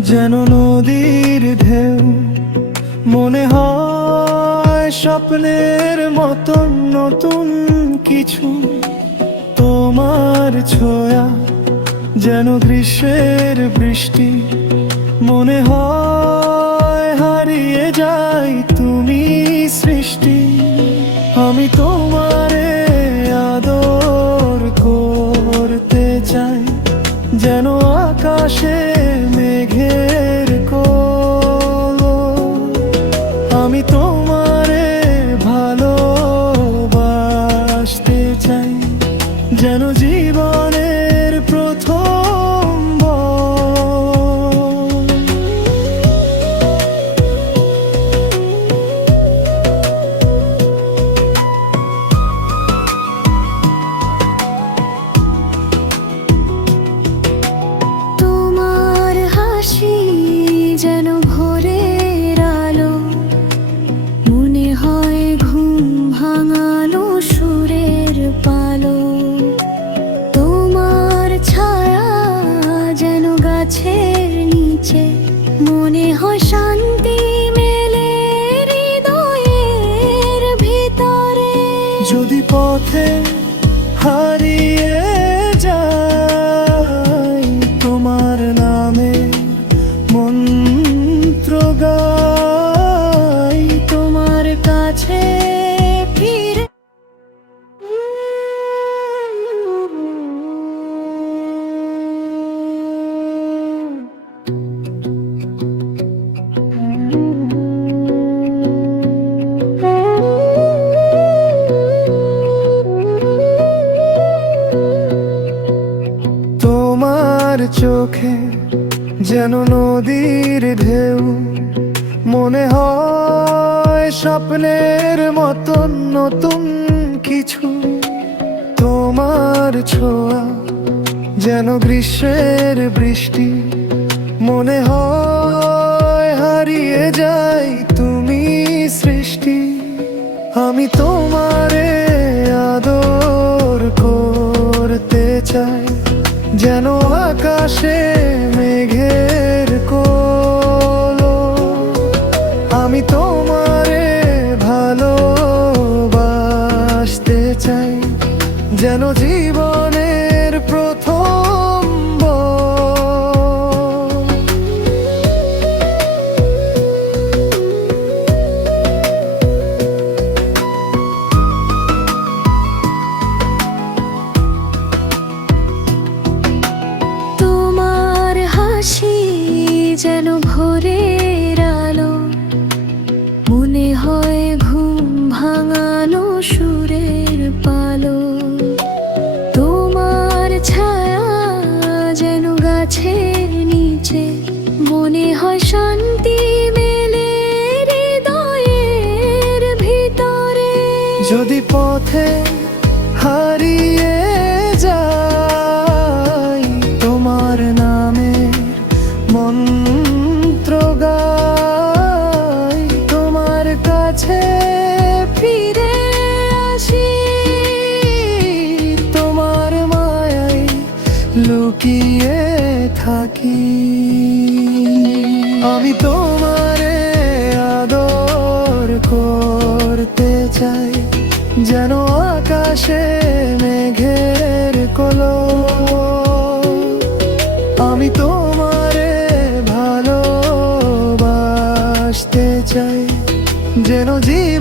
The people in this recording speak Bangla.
যেন নদীর ঢেউ। মনে হয় স্বপ্নের মতন নতুন কিছু। তোমার ছোঁয়া যেন গ্রীষ্মের বৃষ্টি। মনে হয় আকাশে মেঘের কোলো। আমি তোমারে ভালোবাসতে চাই যেন জীবনের যদি পথে হারিয়ে যায় তোমার নামে মন্ত্র চোখে যেন নদীর ঢেউ। মনে হয় স্বপ্নের মতন নতুন কিছু। তোমার ছোঁয়া যেন গ্রীষ্মের বৃষ্টি। মনে হয় হারিয়ে যাই তুমি সৃষ্টি। আমি তোমারে যেন আকাশে মেঘের কোলো। আমি তোমারে ভালোবাসতে চাই যেন জীবনের যেন ভোরের আলো, মনে হয় ঘুম ভাঙানো সুরের পালো। তোমার ছায়া যেন গাছের নিচে, মনে হয় শান্তি মেলে হৃদয়ের ভিতরে। যদি পথে লুকিয়ে থাকি। আমি তোমারে আদর করতে চাই, যেন আকাশে মেঘের কলো আমি তোমারে ভালোবাসতে চাই, যেন জীব